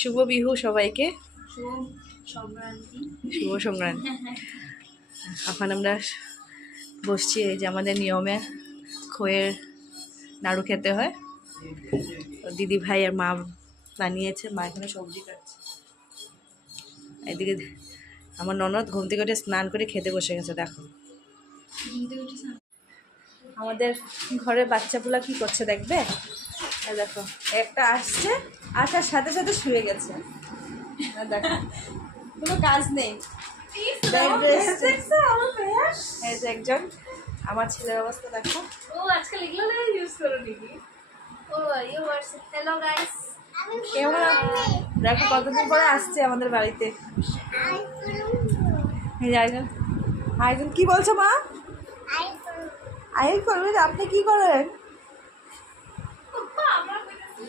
শুভ বিহু সবাইকে, শুভ সংক্রান্তি। শুভ সংক্রান্তি। এখন আমরা বসছি, এই যে আমাদের নিয়মে খইয়ের নাড়ু খেতে হয়। দিদি ভাই আর মা বানিয়েছে, মা এখানে সবজি কাটছে। এদিকে আমার ননদ ঘুম থেকে উঠে স্নান করে খেতে বসে গেছে। দেখো আমাদের ঘরে বাচ্চাগুলা কি করছে দেখবে। এই দেখো একটা আসছে, আসার সাথে সাথে শুয়ে গেছে। দেখো কোনো কাজ নেই। এই যে একজন আমার ছেলের অবস্থা দেখো। ও আজকাল এগুলো ইউজ করো নাকি? ও হ্যালো গাইস, কেমন দেখো কতদিন পরে আসছে আমাদের বাড়িতে। এই যে আরেকজন কি বলছো মা? আই করবেন? আপনি কি করেন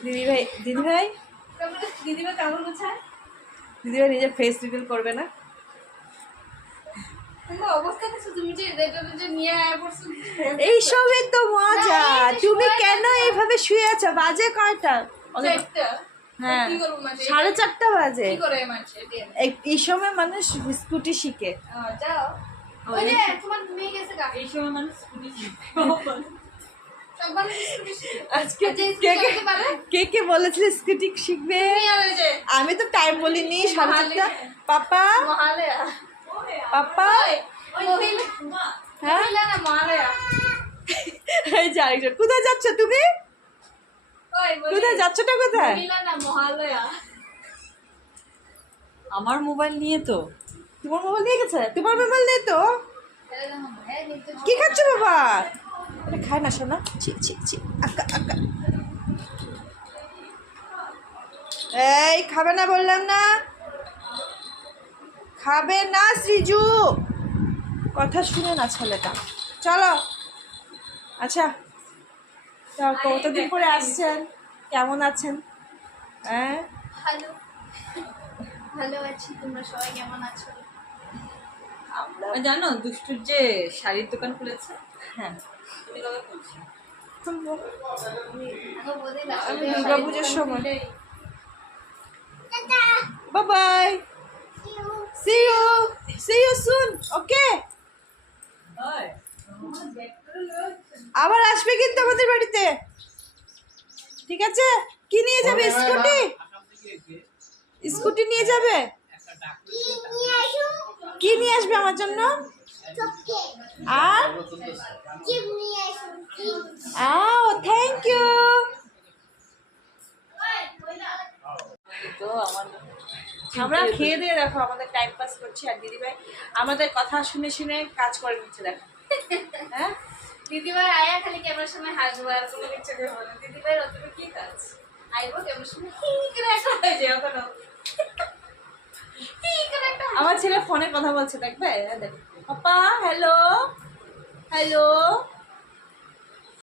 দিদিভাই? দিদিভাই দিদিভাই কেমন গোছায়? দিদিভাই নিজের ফেস রিভিল করবে না। অবস্থা কিছু তুমি যে নিয়ে আয়া পড়ছো, এইসবই তো মজা। তুমি কেন এইভাবে শুয়ে আছো? বাজে কয়টা? হ্যাঁ 4:30 বাজে। এই সময় মানুষ স্কুটি শিখে। যাও ওই যে তোমার মেয়ে গেছে গা, এই সময় মানুষ স্কুটি শিখে। আজকে কে কে বলেছিল স্কুটি শিখবে? আমি তো টাইম বলিনি। 4:30। পাপা পাপা হ্যাঁ এই যে আরেকজন। কোথায় যাচ্ছ তুমি? কোথায় যাচ্ছটা? কোথায়? আমার মোবাইল নিয়ে তো। তোমার মোবাইল নিয়ে গেছে? তোমার মোবাইল নেই তো? কি খাচ্ছ বাবা? এটা খায় না শোনা। ছি ছি ছি, আকা আকা। এই খাবে না বললাম না, খাবে না শ্রীজু। কথা শুনে না ছেলেটা। চলো আচ্ছা, কতদিন পরে আসছেন, কেমন আছেন? হ্যাঁ ভালো ভালো আছি, তোমরা সবাই কেমন আছো? জানো দুষ্টুর যে শাড়ির দোকান খুলেছে? হ্যাঁ তুমি কবে খুলছো? আমি দুর্গাপুজোর সময়। Bye bye, see you soon, okay? আবার আসবে কিন্তু আমাদের বাড়িতে, ঠিক আছে? কি নিয়ে যাবে? স্কুটি? স্কুটি নিয়ে যাবে? কি নিয়ে আসবে আমার জন্য? আর থ্যাংক ইউ। তো আমার আমরা খেয়ে দিয়ে দেখো আমাদের টাইম পাস করছি, আর দিদিভাই আমাদের কথা শুনে শুনে কাজ করে নিচ্ছে। দেখো হ্যাঁ, দিদিভাই আয়া খালি ক্যামেরার সামনে হাসবো আর কোনো কিছু করবো না। দিদিভাই অতটা কি কাজ, আইবো ক্যামেরার সামনে করে একটা হয়ে যায়। এখনো আমার ছেলে ফোনে কথা বলছে দেখবে। দেখো পাপা হ্যালো হ্যালো